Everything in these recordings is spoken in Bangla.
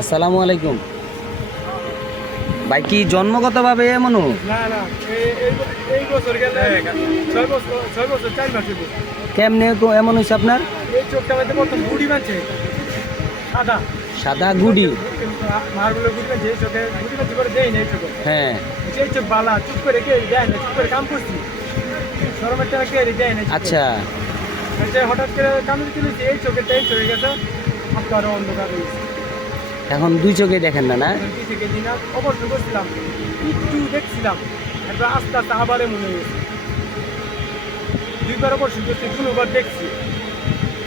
আসসালামু আলাইকুম। ভাই কি জন্মগতভাবে এমন? না না এই বছর গেলে 6 বছর 4 মাস হইব। কেমনে এমন হয়েছে আপনার? এই চোখটা মধ্যে প্রথম গুড়ি বানছে সাদা সাদা গুডি? মার্বেলের গুড়ি বানছে এই চোখে গুড়ি বানছে করে দেয় না এই চোখে। হ্যাঁ এই চোখ বালা চুপ করে কে দেয় না, চুপ করে কাম করছি শরমের টাকা কে দেয় না। আচ্ছা, হঠাৎ করে কামড়ে তুলেছি এই চোখে গেছে আপনার অন্ধকার হয়েছে। এখন দুই চোখে দেখেন না? না থেকে দিন অবশ্য করছিলাম একটু দেখছিলাম, একবার আস্তে আস্তে আবারে মনে হয়েছে। দুইবার অবশ্যই করছি, কোনোবার দেখছি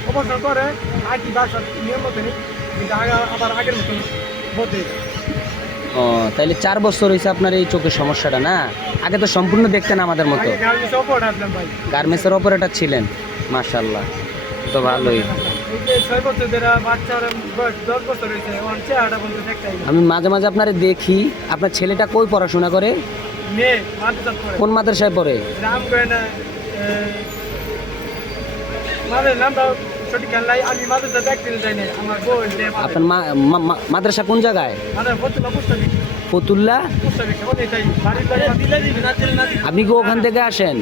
অবসর করে আর কি বাসার নিয়ম মতনই, কিন্তু আবার আগের মতন বদলে যায়। ও তাইলে 4 বছর হয়েছে আপনার এই চোখের সমস্যাটা? না আগে তো সম্পূর্ণ দেখতেন আমাদের মতো। আগে গার্মেন্টসে অপারেটর আসলাম ভাই। গার্মেন্টসের অপারেটর ছিলেন? মাশাআল্লাহ, তো ভালোই। এই যে 6 বছর ধরে বাচ্চার বয়স 10 বছর হয়েছে, আমার চেহারাটা বলতে দেখতেই না। আমি মাঝে মাঝে আপনারে দেখি। আপনার ছেলেটা কই পড়াশোনা করে? মেয়ে মাদ্রাসাত পড়ে। কোন মাদ্রাসায় পড়ে? নাম করে না মাদের নামটা সঠিক খেয়াল নাই, আমি মাদ্রাসা দেখতে যাই না, আমার বউ আপনার মাদ্রাসা কোন জায়গায়? মানে ফতুল্লা পুস্তক ফতুল্লা? পুস্তক ওখানে তাই বাড়ির বাড়ি। আপনি কি ওখান থেকে আসেন?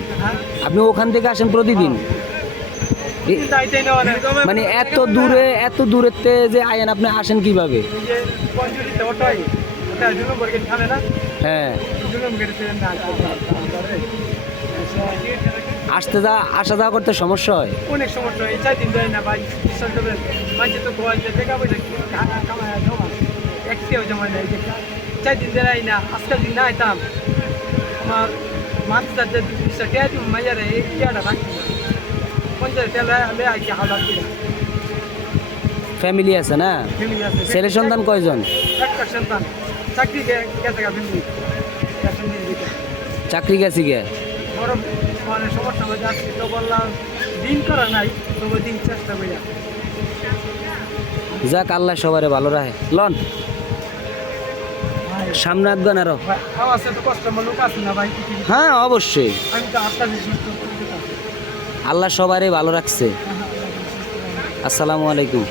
আপনি ওখান থেকে আসেন প্রতিদিন? মানে এত দূরেতে যে আয়েন, আপনি আসেন কিভাবে? হ্যাঁ, আসা যাওয়া করতে সমস্যা হয়? অনেক সমস্যা হয়, 4 দিন যায় না ভাই। বিশ্বাস করবেন, মাঝে তো গোয়াল যে দেখা পয়সা কামায় জমা একটিও জমা নেই। 4 দিন দেয় না, আজকাল দিন না আইতাম আমার মাছটা যে 200 টাকা দিব মাইয়ারে এই টাকাটা রাখি না, 50 টাকা লে আইছি হাজার টাকা। ফ্যামিলি আছে না? ফ্যামিলি আছে। ছেলে সন্তান কয়জন? একটা সন্তান চাকরি গেছে ফ্যামিলি। চাকরি গেছি গে? বড় মানে সমস্যা হয়ে যাচ্ছে, তো বললাম দিন করা নাই, তবে দিন চেষ্টা করি। যাক, আল্লাহ সবারে ভালো রাখে। লন সামনে আসবেন আরো। আমার তো কষ্ট লোক আছে না ভাই। হ্যাঁ অবশ্যই, আমি তো আস্তে সুস্থ। আল্লাহ সবারই ভালো রাখছে। আসসালামু আলাইকুম।